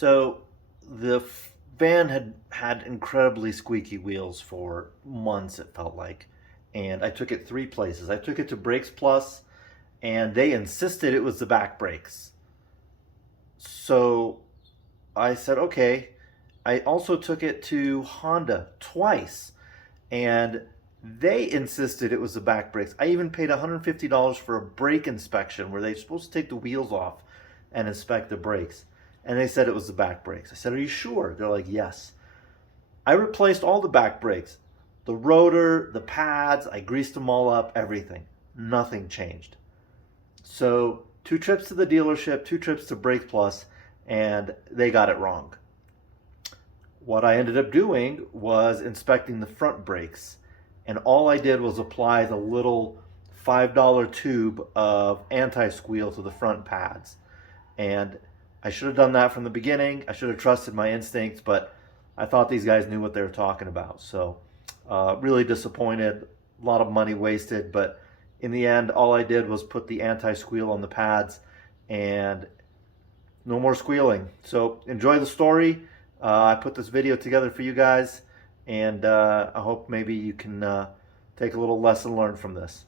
So the van had had incredibly squeaky wheels for months, it felt like. And I took it three places. I took it to Brakes Plus, and they insisted it was the back brakes. So I said, okay. I also took it to Honda twice, and they insisted it was the back brakes. I even paid $150 for a brake inspection where they're supposed to take the wheels off and inspect the brakes. And they said it was the back brakes. I said, are you sure? They're like, yes. I replaced all the back brakes. The rotor, the pads, I greased them all up, everything. Nothing changed. So 2 trips to the dealership, 2 trips to Brake Plus, and they got it wrong. What I ended up doing was inspecting the front brakes, and all I did was apply the little $5 tube of anti-squeal to the front pads. And I should have done that from the beginning. I should have trusted my instincts, but I thought these guys knew what they were talking about. So really disappointed, a lot of money wasted, but in the end, all I did was put the anti-squeal on the pads and no more squealing. So enjoy the story. I put this video together for you guys, and I hope maybe you can take a little lesson learned from this.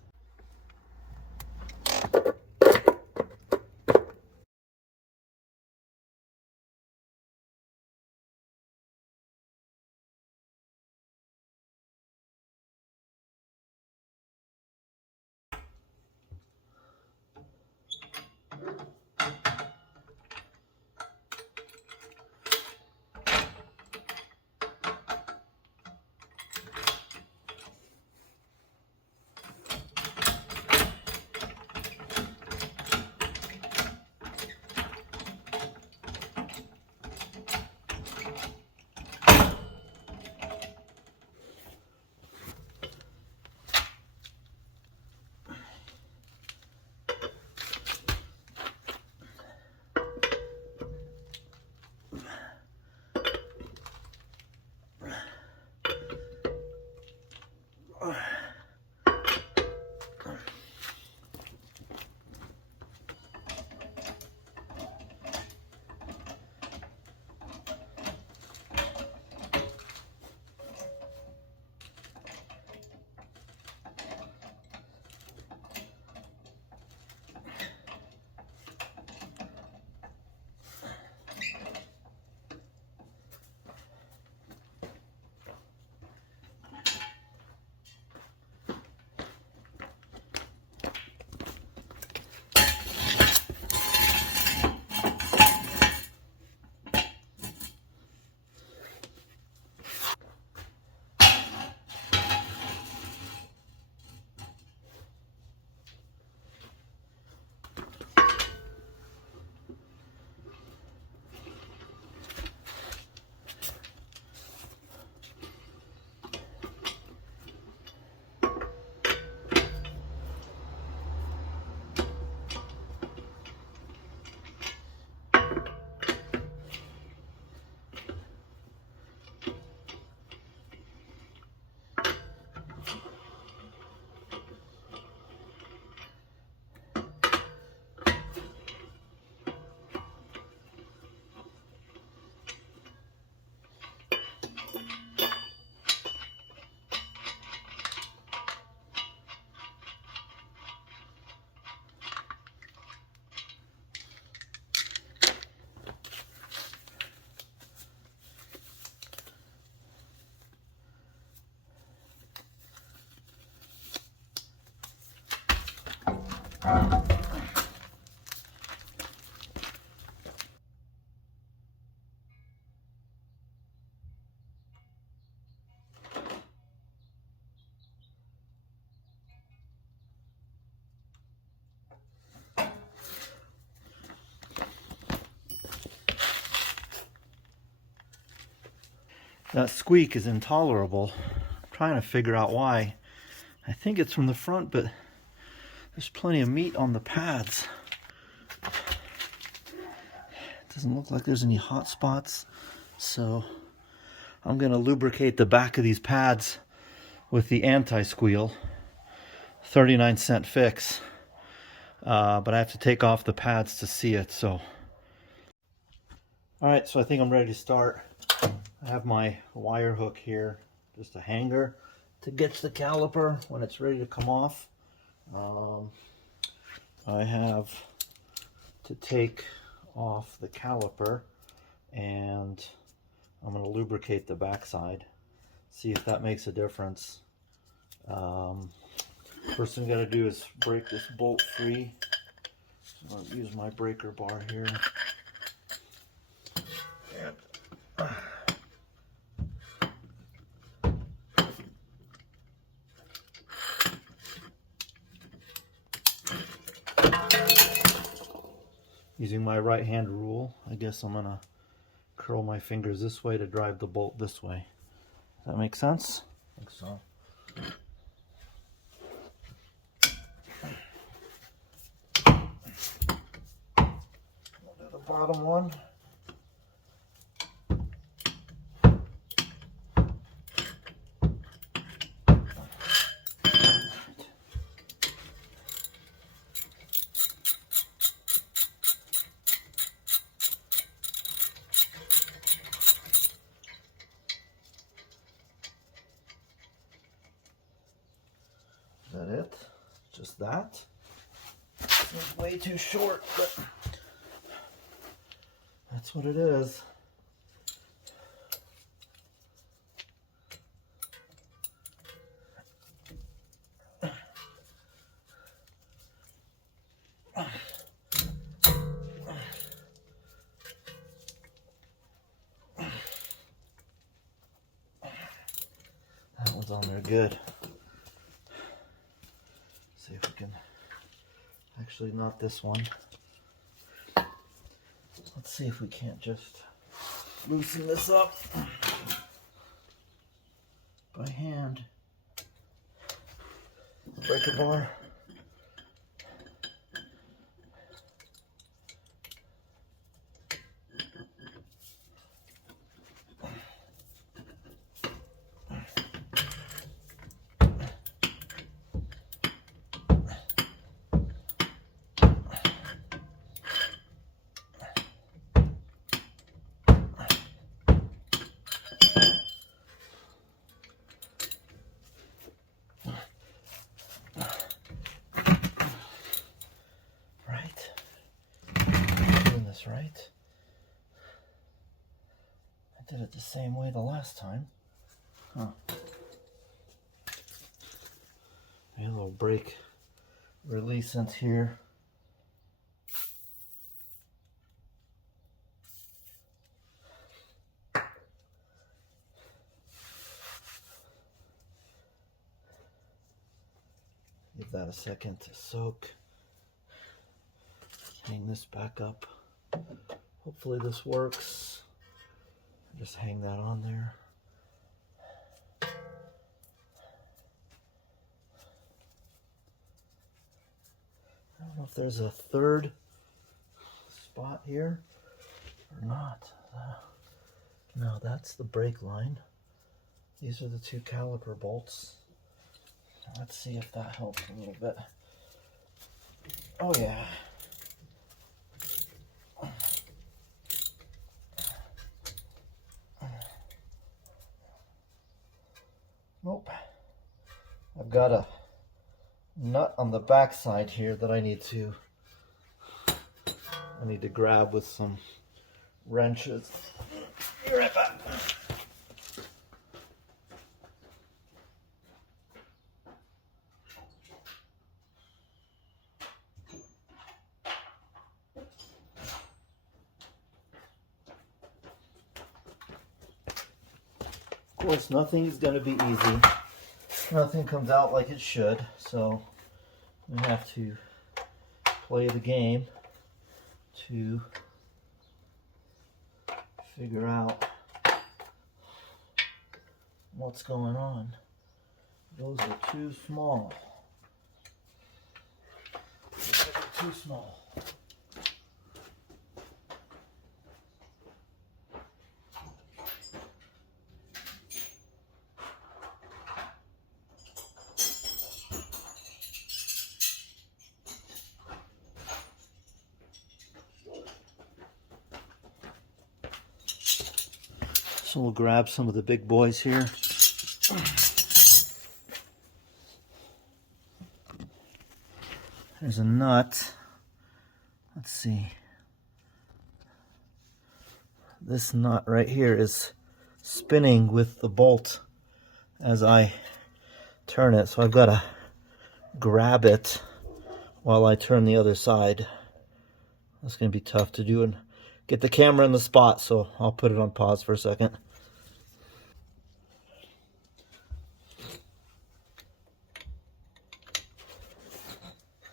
That squeak is intolerable. I'm trying to figure out why. I think it's from the front, but there's plenty of meat on the pads. It doesn't look like there's any hot spots, so I'm gonna lubricate the back of these pads with the anti-squeal. 39-cent fix. But I have to take off the pads to see it, so All right, so I think I'm ready to start. I have my wire hook here, just a hanger to catch the caliper when it's ready to come off. I have to take off the caliper, and I'm going to lubricate the backside, see if that makes a difference. First thing I got to do is break this bolt free. So I'll use my breaker bar here. Using my right hand rule, I guess I'm gonna curl my fingers this way to drive the bolt this way. Does that make sense? I think so. We'll do the bottom one. Is that it? Just that? It's way too short, but that's what it is. That one's on there good. See if we can actually knot this one. Let's see if we can't just loosen this up by hand. Breaker bar. Right? I did it the same way the last time. Huh. A little brake release into here. Give that a second to soak. Hang this back up. Hopefully this works. Just hang that on there. I don't know if there's a third spot here or not. No, that's the brake line. These are the two caliper bolts. Let's see if that helps a little bit. Oh yeah. Nope. I've got a nut on the back side here that I need to grab with some wrenches. Be right back. Of course, nothing is going to be easy. Nothing comes out like it should, so we have to play the game to figure out what's going on. Those are too small. Too small. So we'll grab some of the big boys here. There's a nut. Let's see. This nut right here is spinning with the bolt as I turn it. So I've got to grab it while I turn the other side. That's going to be tough to do and get the camera in the spot, so I'll put it on pause for a second.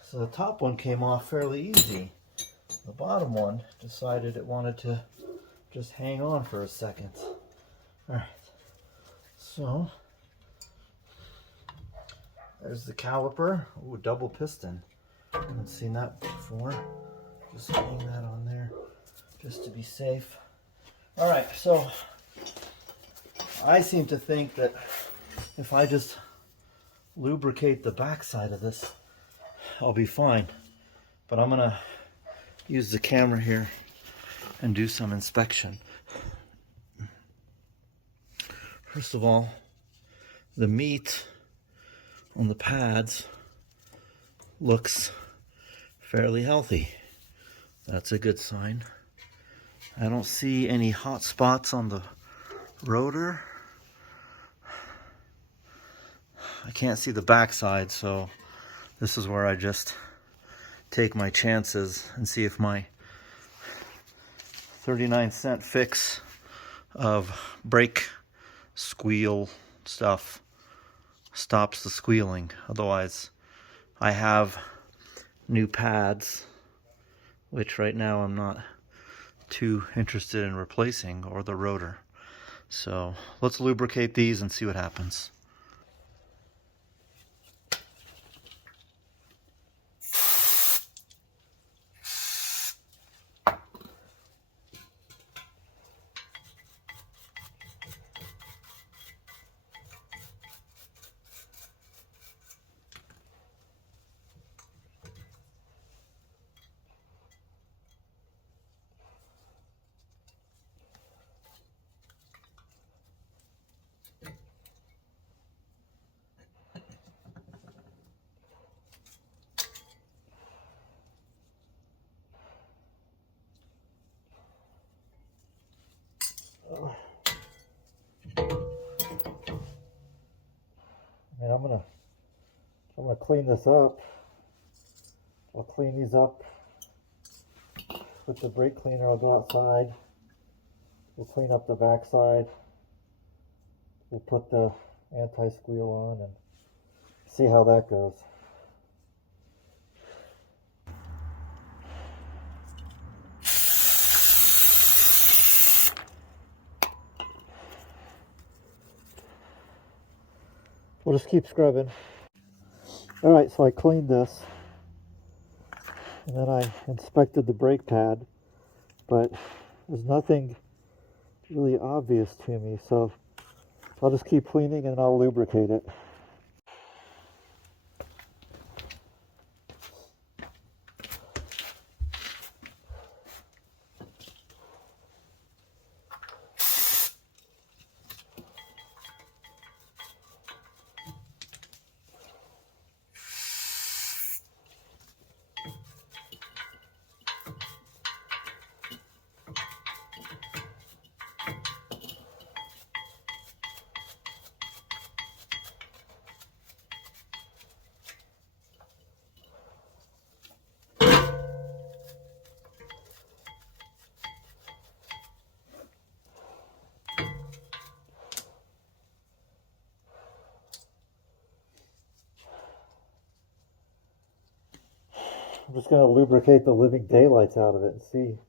So the top one came off fairly easy. The bottom one decided it wanted to just hang on for a second. Alright, so there's the caliper. Ooh, double piston. I haven't seen that before. Just hang that on there just to be safe. Alright, so I seem to think that if I just lubricate the backside of this, I'll be fine. But I'm gonna use the camera here and do some inspection. First of all, the meat on the pads looks fairly healthy. That's a good sign. I don't see any hot spots on the rotor. I can't see the backside, so this is where I just take my chances and see if my 39-cent fix of brake squeal stuff stops the squealing. Otherwise, I have new pads, which right now I'm not too interested in replacing, or the rotor. So let's lubricate these and see what happens. And I'm gonna clean this up. I'll clean these up with the brake cleaner. I'll go outside. We'll clean up the backside. We'll put the anti-squeal on and see how that goes. We'll just keep scrubbing. Alright, so I cleaned this, and then I inspected the brake pad, but there's nothing really obvious to me, so I'll just keep cleaning and I'll lubricate it. I'm just going to lubricate the living daylights out of it and see,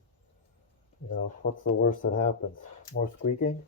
what's the worst that happens? More squeaking?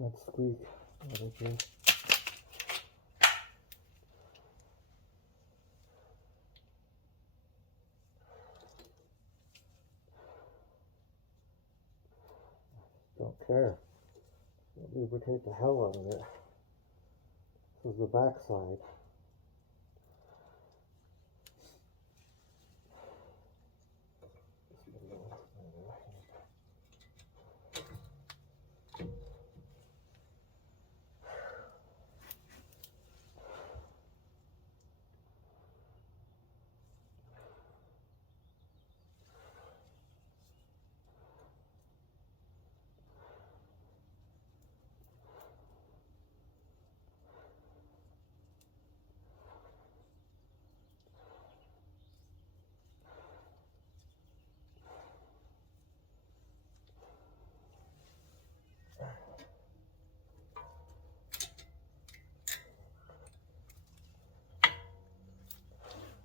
that squeak out of here. Don't care. Lubricate the hell out of it. This is the back side.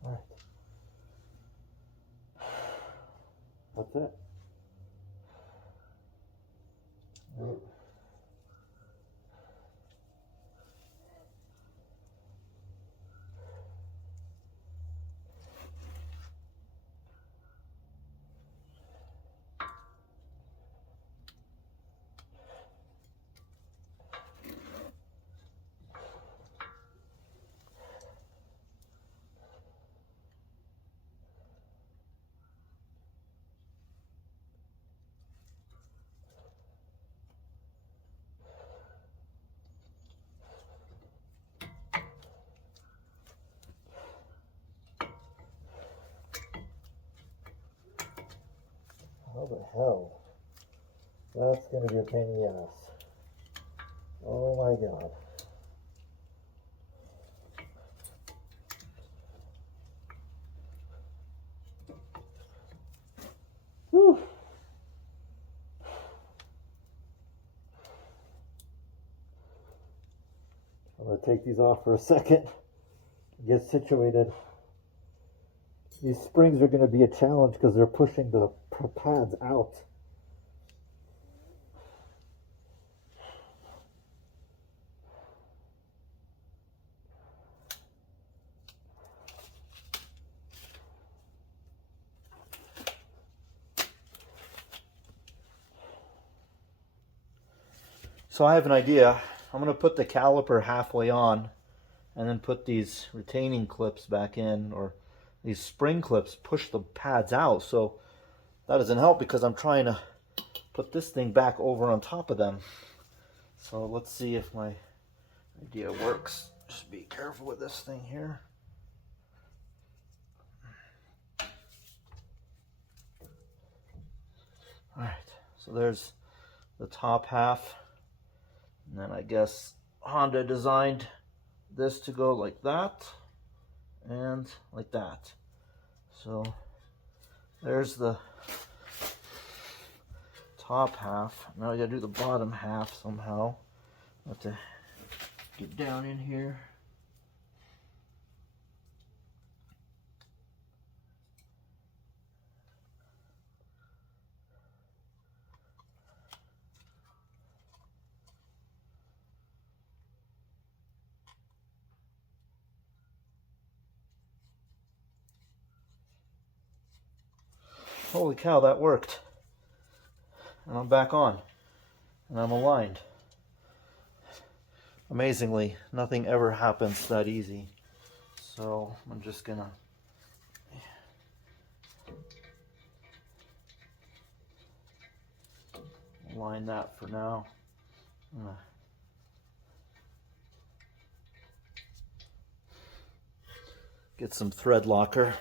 Alright. That's it. Right. How the hell? That's going to be a pain in the ass. Oh my god. Whew. I'm going to take these off for a second, get situated. These springs are going to be a challenge because they're pushing the pads out. So I have an idea. I'm going to put the caliper halfway on and then put these retaining clips back in, or these spring clips push the pads out. So that doesn't help because I'm trying to put this thing back over on top of them. So let's see if my idea works. Just be careful with this thing here. All right, so there's the top half. And then I guess Honda designed this to go like that and like that. So there's the top half. Now I gotta do the bottom half somehow. I have to get down in here. Holy cow, that worked. And I'm back on. And I'm aligned. Amazingly, nothing ever happens that easy. So I'm just gonna align that for now. Get some thread locker.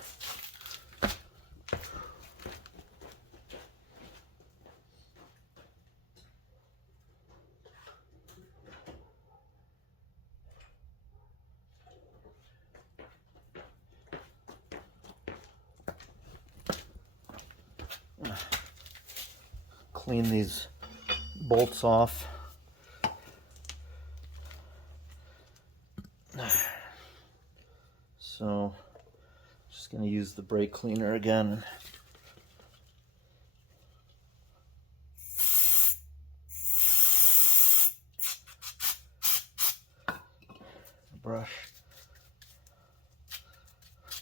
Clean these bolts off. So just going to use the brake cleaner again. brush.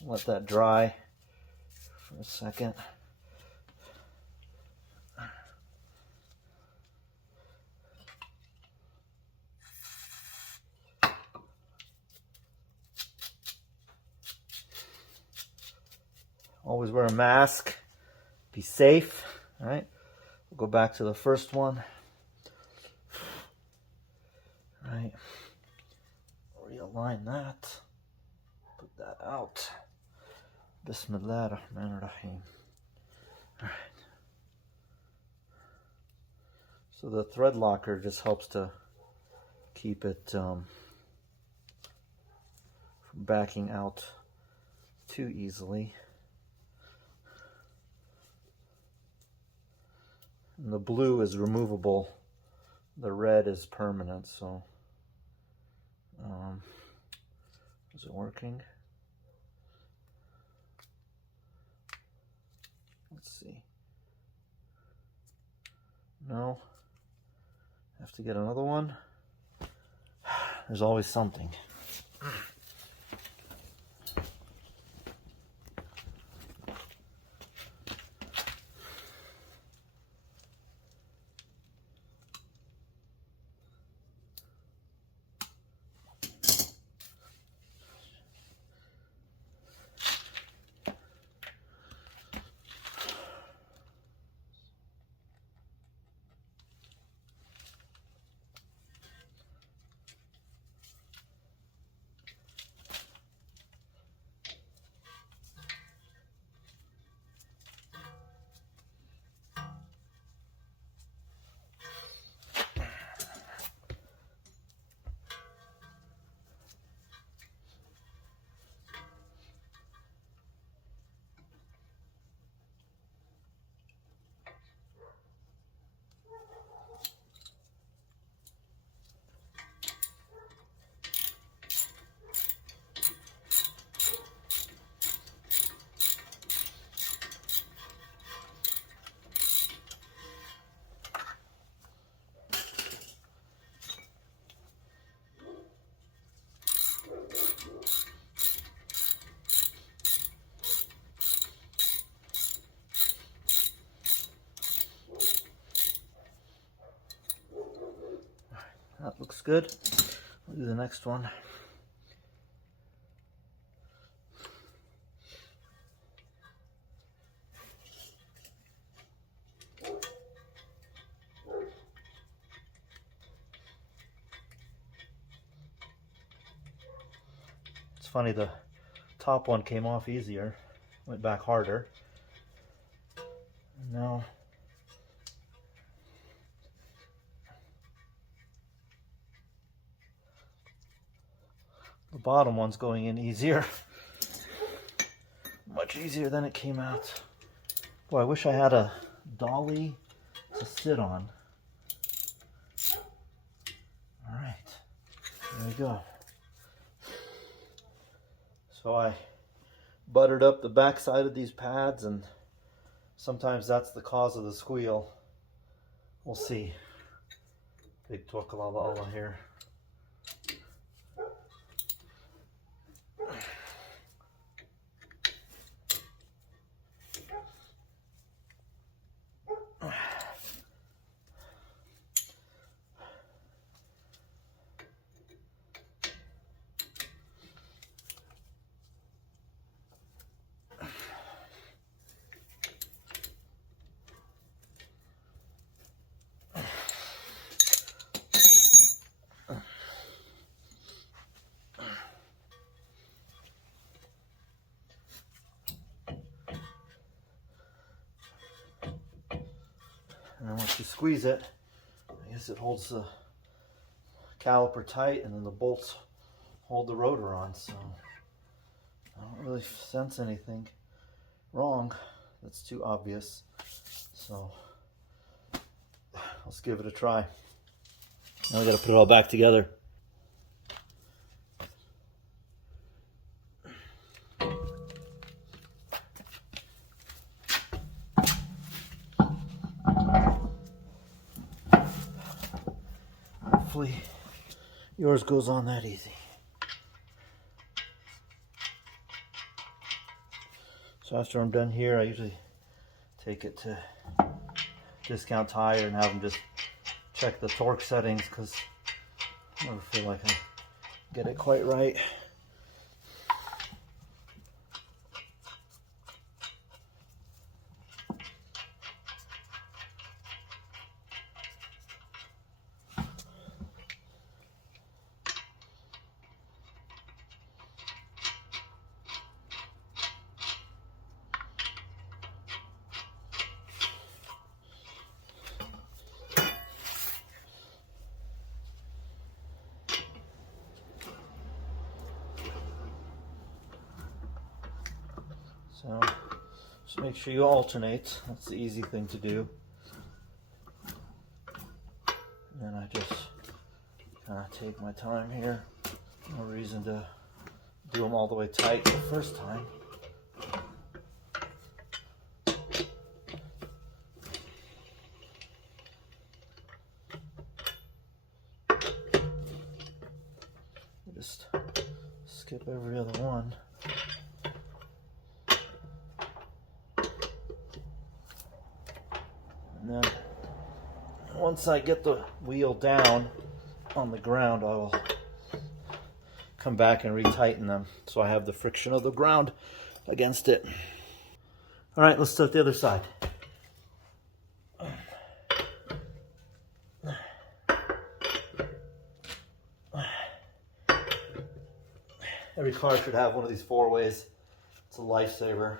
Let that dry for a second. Always wear a mask. Be safe. All right. We'll go back to the first one. All right. Realign that. Put that out. Bismillah ar-Rahman ar-Rahim. All right. So the thread locker just helps to keep it from backing out too easily. And the blue is removable. The red is permanent. So, is it working? Let's see. No. Have to get another one. There's always something. That looks good. We'll do the next one. It's funny, the top one came off easier, went back harder. And now the bottom one's going in easier. Much easier than it came out. Boy, I wish I had a dolly to sit on. All right, there we go. So I buttered up the back side of these pads, and sometimes that's the cause of the squeal. We'll see. Big tawakkal ala Allah here. And then once you squeeze it, I guess it holds the caliper tight, and then the bolts hold the rotor on. So I don't really sense anything wrong that's too obvious. So let's give it a try. Now we got to put it all back together. Hopefully yours goes on that easy. So after I'm done here, I usually take it to Discount Tire and have them just check the torque settings, because I never feel like I get it quite right. So just make sure you alternate. That's the easy thing to do. And I just kind of take my time here. No reason to do them all the way tight the first time. Just skip every other one. And then once I get the wheel down on the ground, I will come back and retighten them so I have the friction of the ground against it. All right, let's start the other side. Every car should have one of these 4-ways. It's a lifesaver.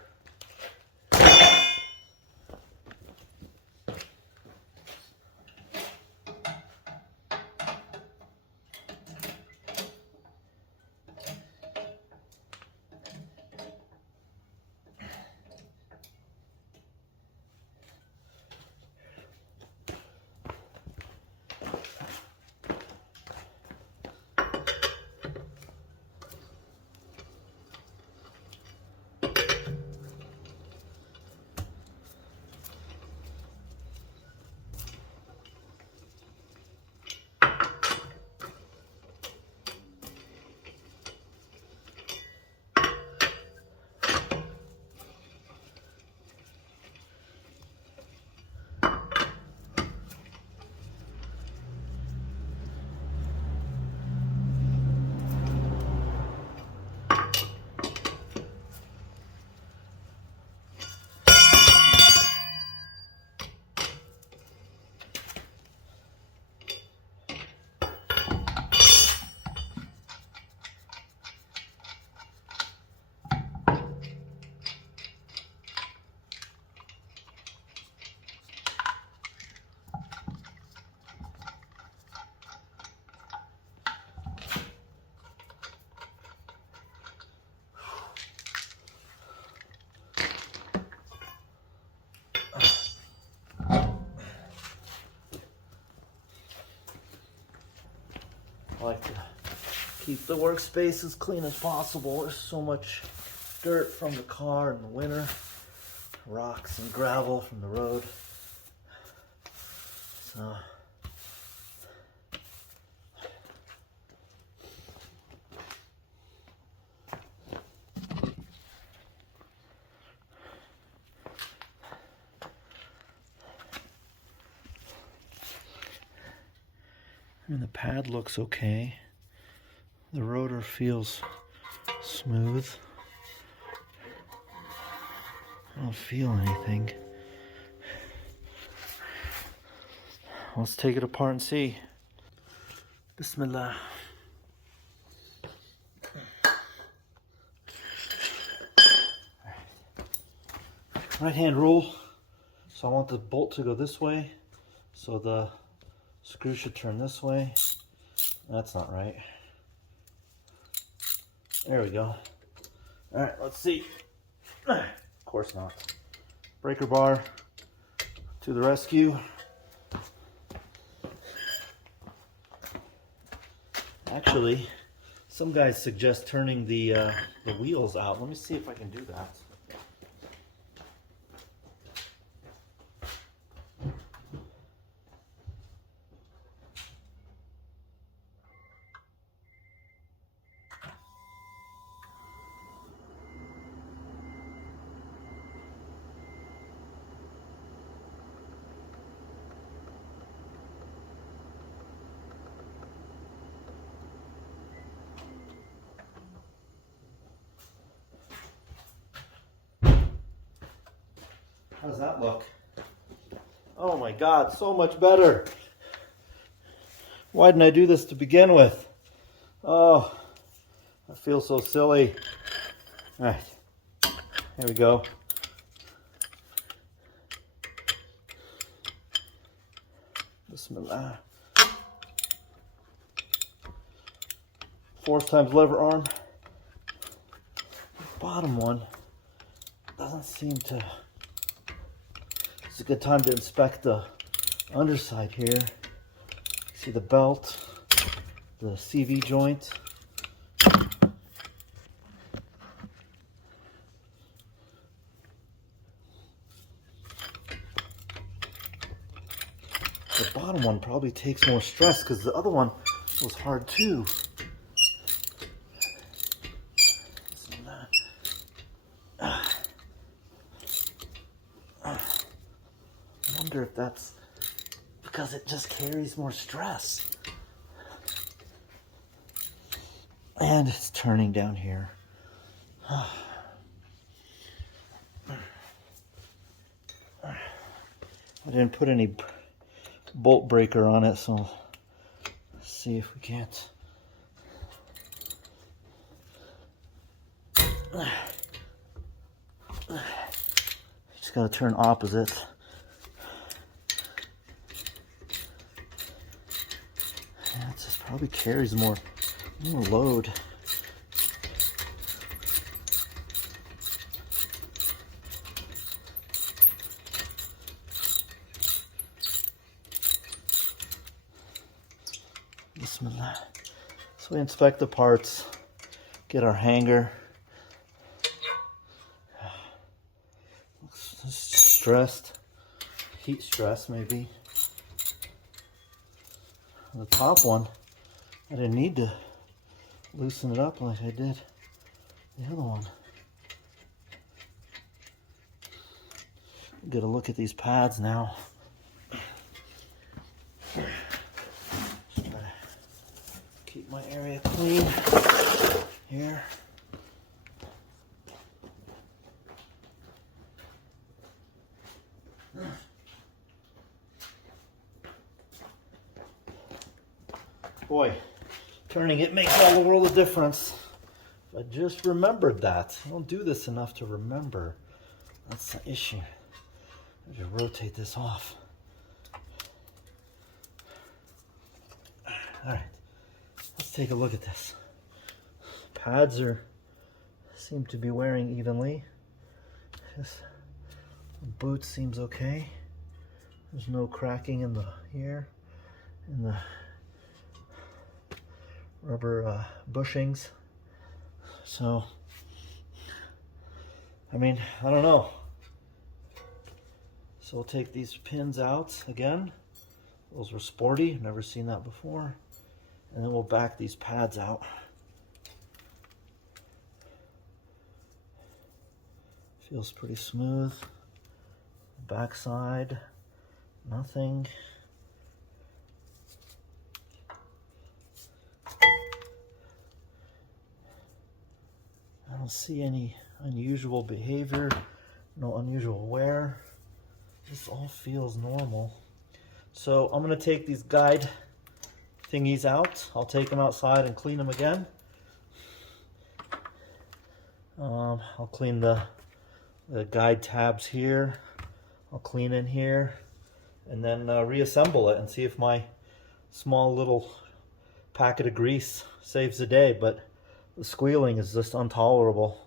I like to keep the workspace as clean as possible. There's so much dirt from the car in the winter, rocks and gravel from the road. So and the pad looks okay. The rotor feels smooth. I don't feel anything. Let's take it apart and see. Bismillah. Right hand rule. So I want the bolt to go this way. So the screw should turn this way. That's not right. There we go. All right, let's see. Of course not. Breaker bar to the rescue. Actually, some guys suggest turning the wheels out. Let me see if I can do that. How does that look? Oh my God, so much better. Why didn't I do this to begin with? Oh, I feel so silly. All right, here we go. Bismillah. 4 times lever arm. The bottom one doesn't seem to. It's a good time to inspect the underside here. See the belt, the CV joint. The bottom one probably takes more stress because the other one was hard too. I wonder if that's because it just carries more stress. And it's turning down here. I didn't put any bolt breaker on it, so let's see if we can't. Just gotta turn opposite. Yeah, it just probably carries more load. Bismillah. So we inspect the parts, get our hanger. Looks stressed, heat stress maybe. The top one, I didn't need to loosen it up like I did the other one. Get a look at these pads now. Just gotta keep my area clean here. Boy, turning it makes all the world of difference. If I just remembered that. I don't do this enough to remember. That's the issue. I just rotate this off. All right, let's take a look at this. Pads seem to be wearing evenly. This boot seems okay. There's no cracking in the rubber bushings. So, I mean, I don't know. So we'll take these pins out again. Those were sporty, never seen that before. And then we'll back these pads out. Feels pretty smooth. Back side, nothing. I don't see any unusual behavior, no unusual wear. This all feels normal. So I'm gonna take these guide thingies out. I'll take them outside and clean them again. I'll clean the guide tabs here. I'll clean in here and then reassemble it and see if my small little packet of grease saves the day, but the squealing is just intolerable.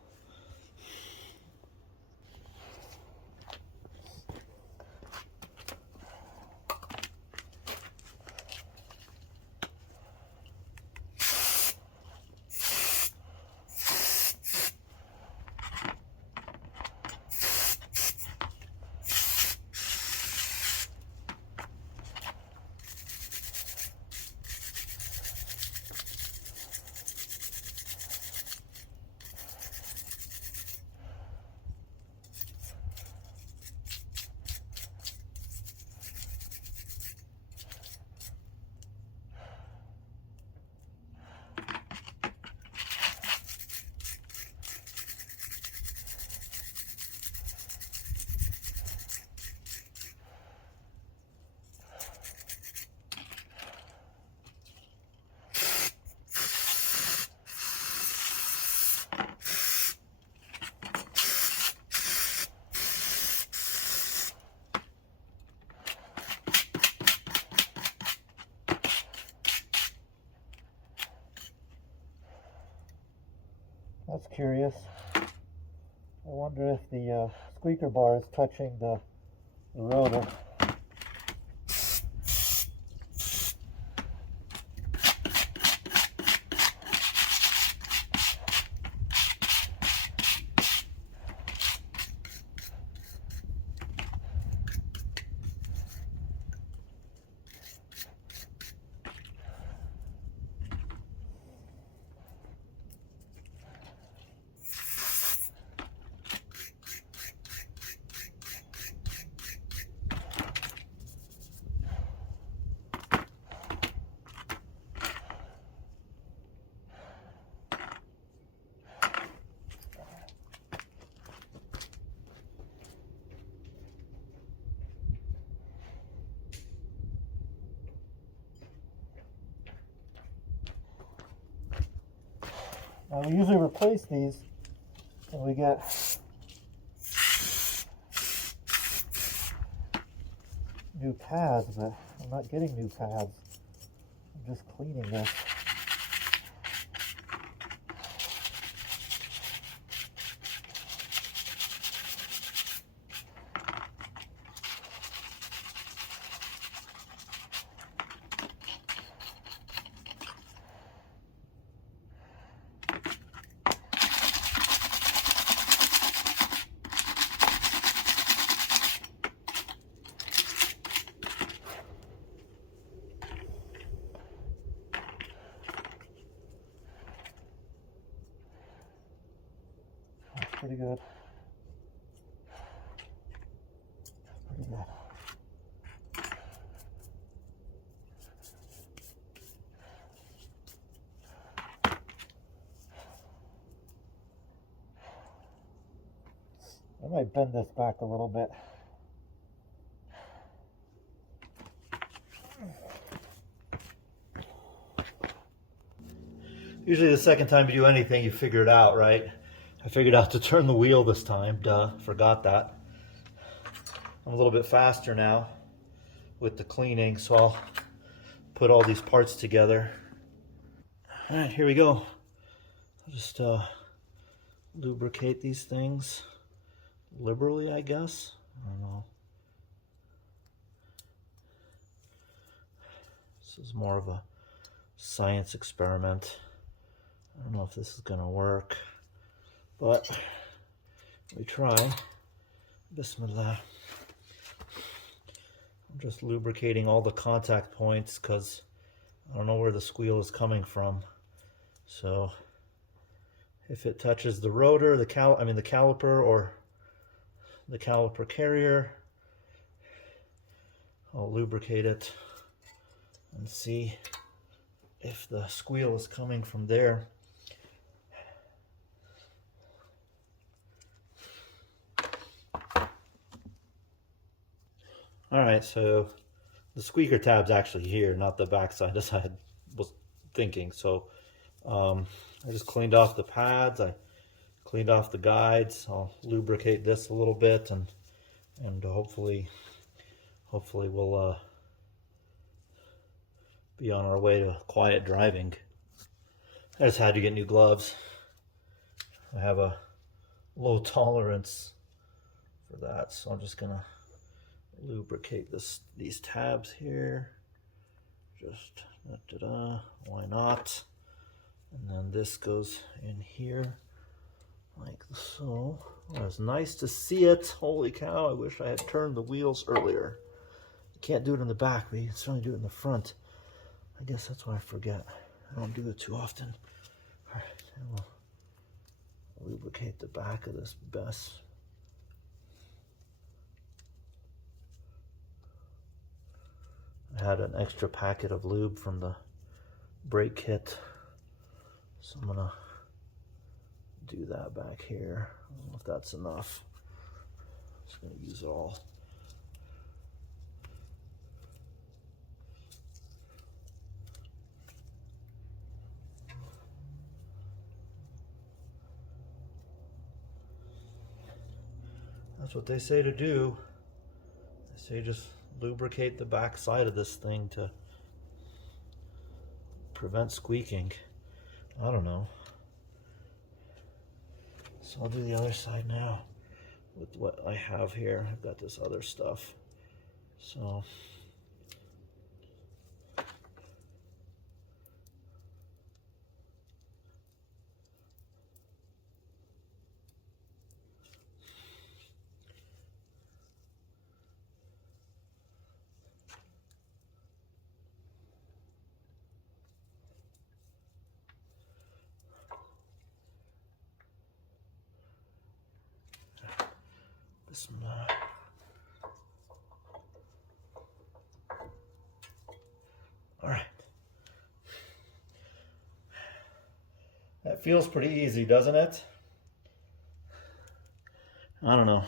That's curious. I wonder if the squeaker bar is touching the rotor. Now we usually replace these when we get new pads, but I'm not getting new pads. I'm just cleaning this. Pretty good. Pretty good. I might bend this back a little bit. Usually the second time you do anything, you figure it out, right? I figured out to turn the wheel this time. Duh, forgot that. I'm a little bit faster now with the cleaning, so I'll put all these parts together. All right, here we go. I'll just lubricate these things liberally, I guess. I don't know. This is more of a science experiment. I don't know if this is gonna work, but we try. Bismillah. I'm just lubricating all the contact points because I don't know where the squeal is coming from. So if it touches the rotor, the caliper or the caliper carrier, I'll lubricate it and see if the squeal is coming from there. All right, so the squeaker tab's actually here, not the backside as I was thinking. So I just cleaned off the pads, I cleaned off the guides. I'll lubricate this a little bit, and hopefully we'll be on our way to quiet driving. I just had to get new gloves. I have a low tolerance for that, so I'm just gonna lubricate these tabs here. Just why not? And then this goes in here like so. Well, it's nice to see it. Holy cow, I wish I had turned the wheels earlier. You can't do it in the back, but you can certainly do it in the front. I guess that's why I forget. I don't do it too often. All right, and we'll lubricate the back of this mess. I had an extra packet of lube from the brake kit, so I'm gonna do that back here. I don't know if that's enough. I'm just gonna use it all. That's what they say to do. They say just lubricate the back side of this thing to prevent squeaking. I don't know. So I'll do the other side now with what I have here. I've got this other stuff. So Bismillah. All right. That feels pretty easy, doesn't it? I don't know.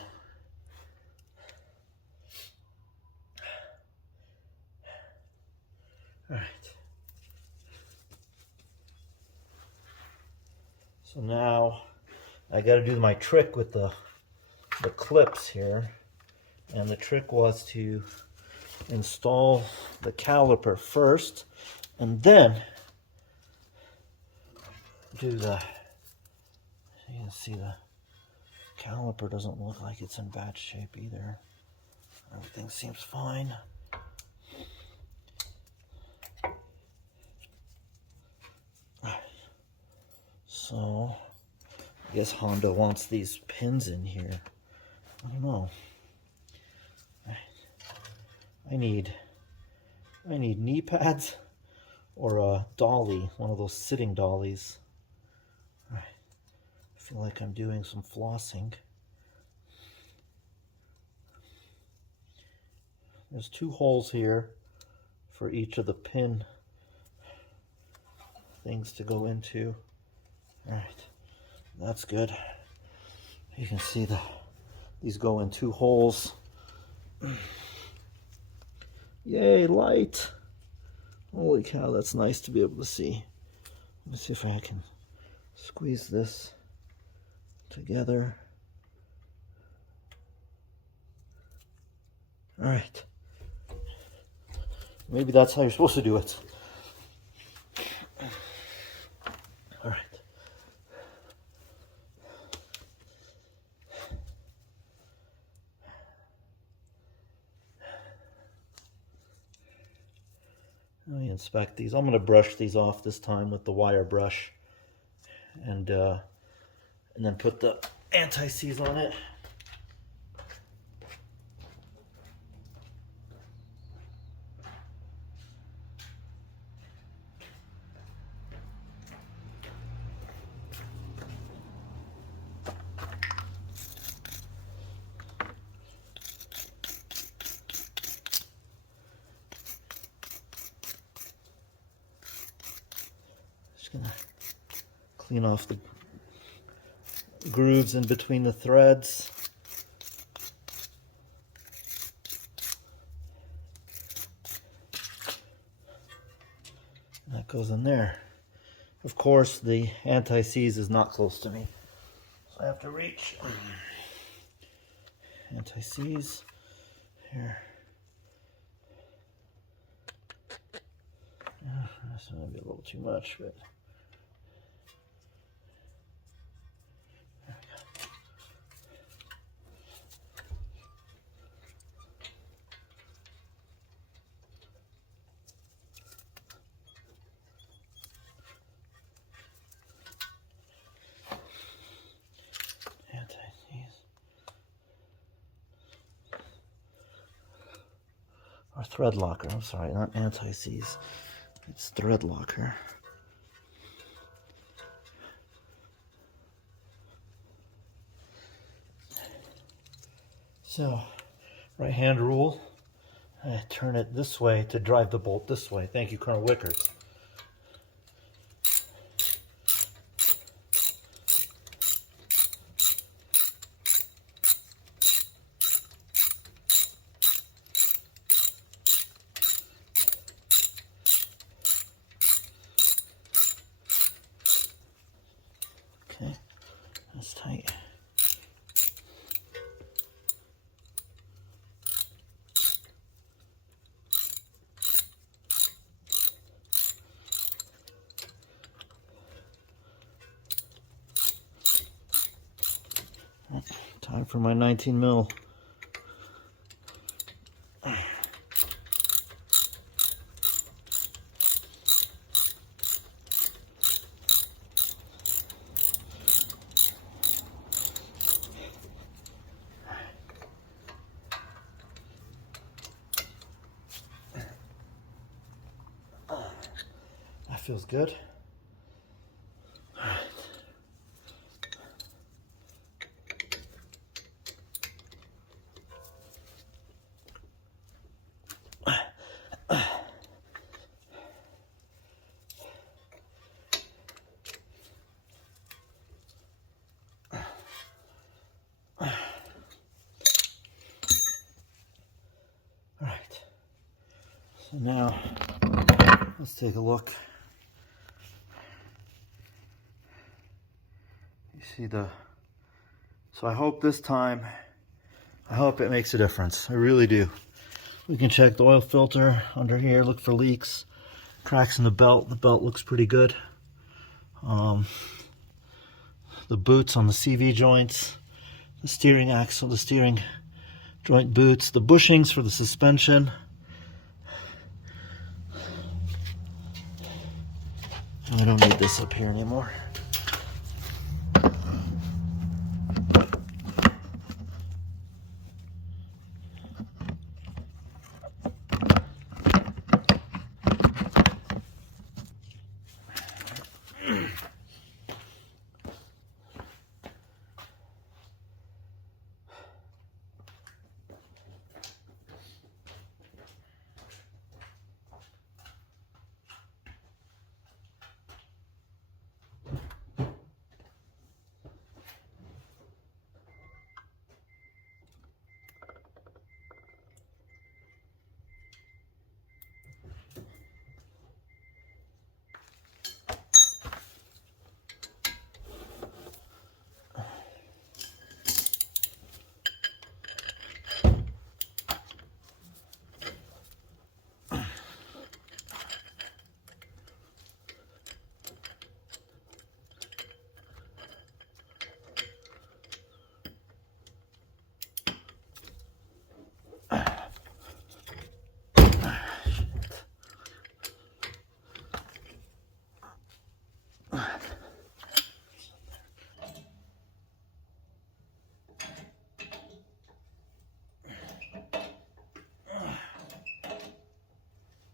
All right. So now I got to do my trick with the clips here. And the trick was to install the caliper first and then do the, you can see the caliper doesn't look like it's in bad shape either. Everything seems fine. So I guess Honda wants these pins in here. I don't know. I need knee pads or a dolly, one of those sitting dollies. I feel like I'm doing some flossing. There's 2 holes here for each of the pin things to go into. All right, that's good. You can see these go in 2 holes. Yay, light. Holy cow, that's nice to be able to see. Let me see if I can squeeze this together. All right. Maybe that's how you're supposed to do it. All right. Let me inspect these. I'm going to brush these off this time with the wire brush, and then put the anti-seize on it. Just gonna clean off the grooves in between the threads. That goes in there. Of course, the anti-seize is not close to me, so I have to reach. Anti-seize here. This might be a little too much, but there we go. Anti-seize. Or thread locker, I'm sorry, not anti-seize. It's thread locker. So, right hand rule. I turn it this way to drive the bolt this way. Thank you, Colonel Wickard. Okay, that's tight. Time for my 19 mil. That feels good. So now, let's take a look. You see so I hope this time, I hope it makes a difference. I really do. We can check the oil filter under here, look for leaks, cracks in the belt. The belt looks pretty good. The boots on the CV joints, the steering axle, the steering joint boots, the bushings for the suspension. I don't need this up here anymore.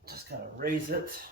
Just gotta raise it.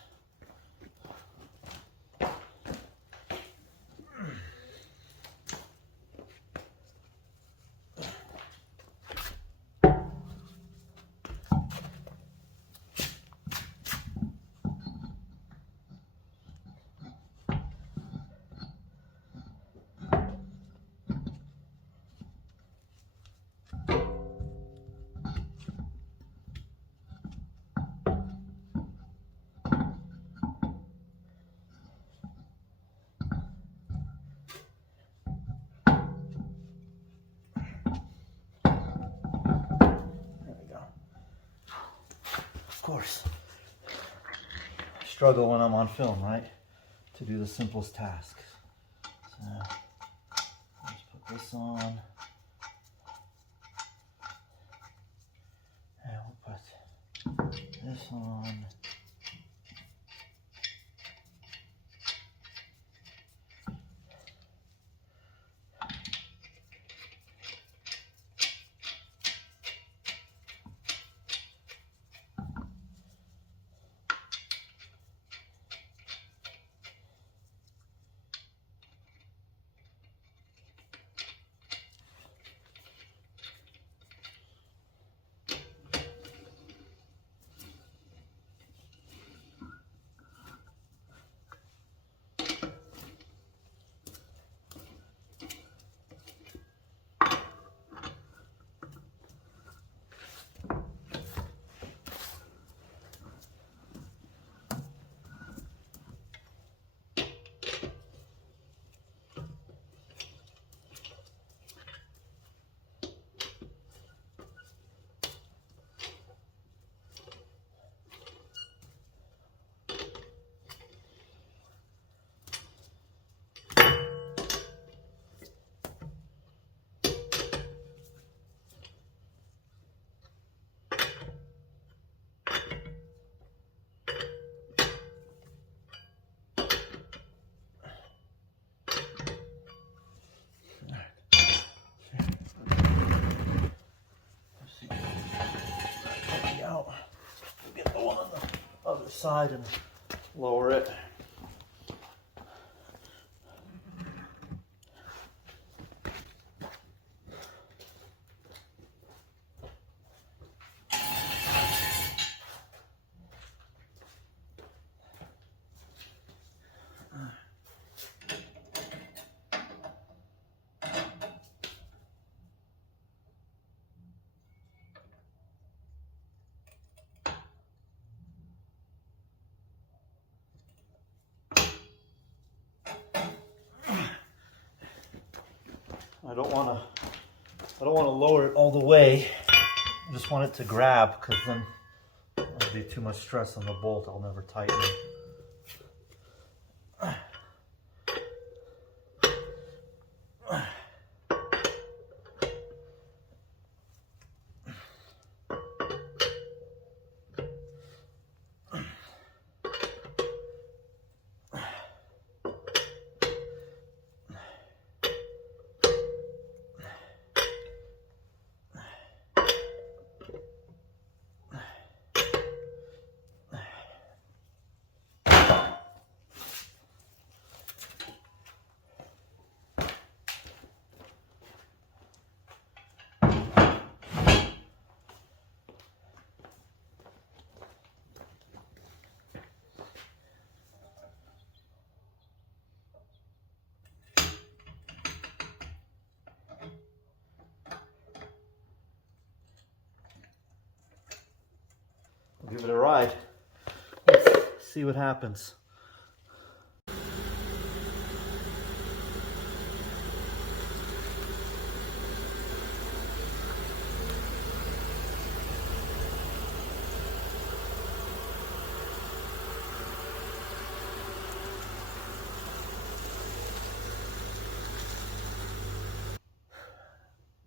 Of course, I struggle when I'm on film, right? To do the simplest tasks. So, let's put this on. And we'll put this on. side and lower it. I don't want to lower it all the way. I just want it to grab, because then it'll be too much stress on the bolt. I'll never tighten it. Give it a ride. Let's see what happens.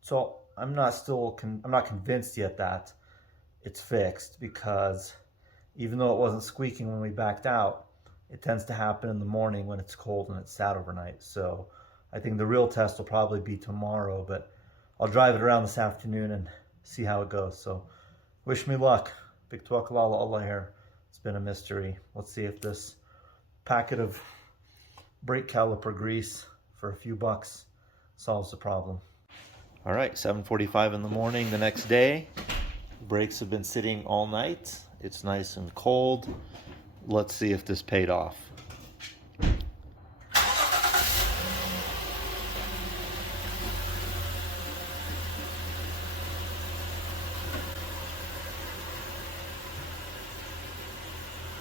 So I'm not convinced yet that it's fixed, because even though it wasn't squeaking when we backed out, it tends to happen in the morning when it's cold and it's sat overnight. So I think the real test will probably be tomorrow, but I'll drive it around this afternoon and see how it goes. So wish me luck. Big tawakkal Allah here. It's been a mystery. Let's see if this packet of brake caliper grease for a few bucks solves the problem. All right, 7:45 in the morning the next day. Brakes have been sitting all night. It's nice and cold. Let's see if this paid off.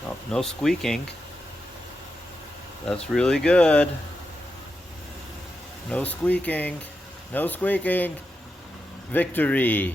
Oh, no squeaking. That's really good. No squeaking. No squeaking. Victory.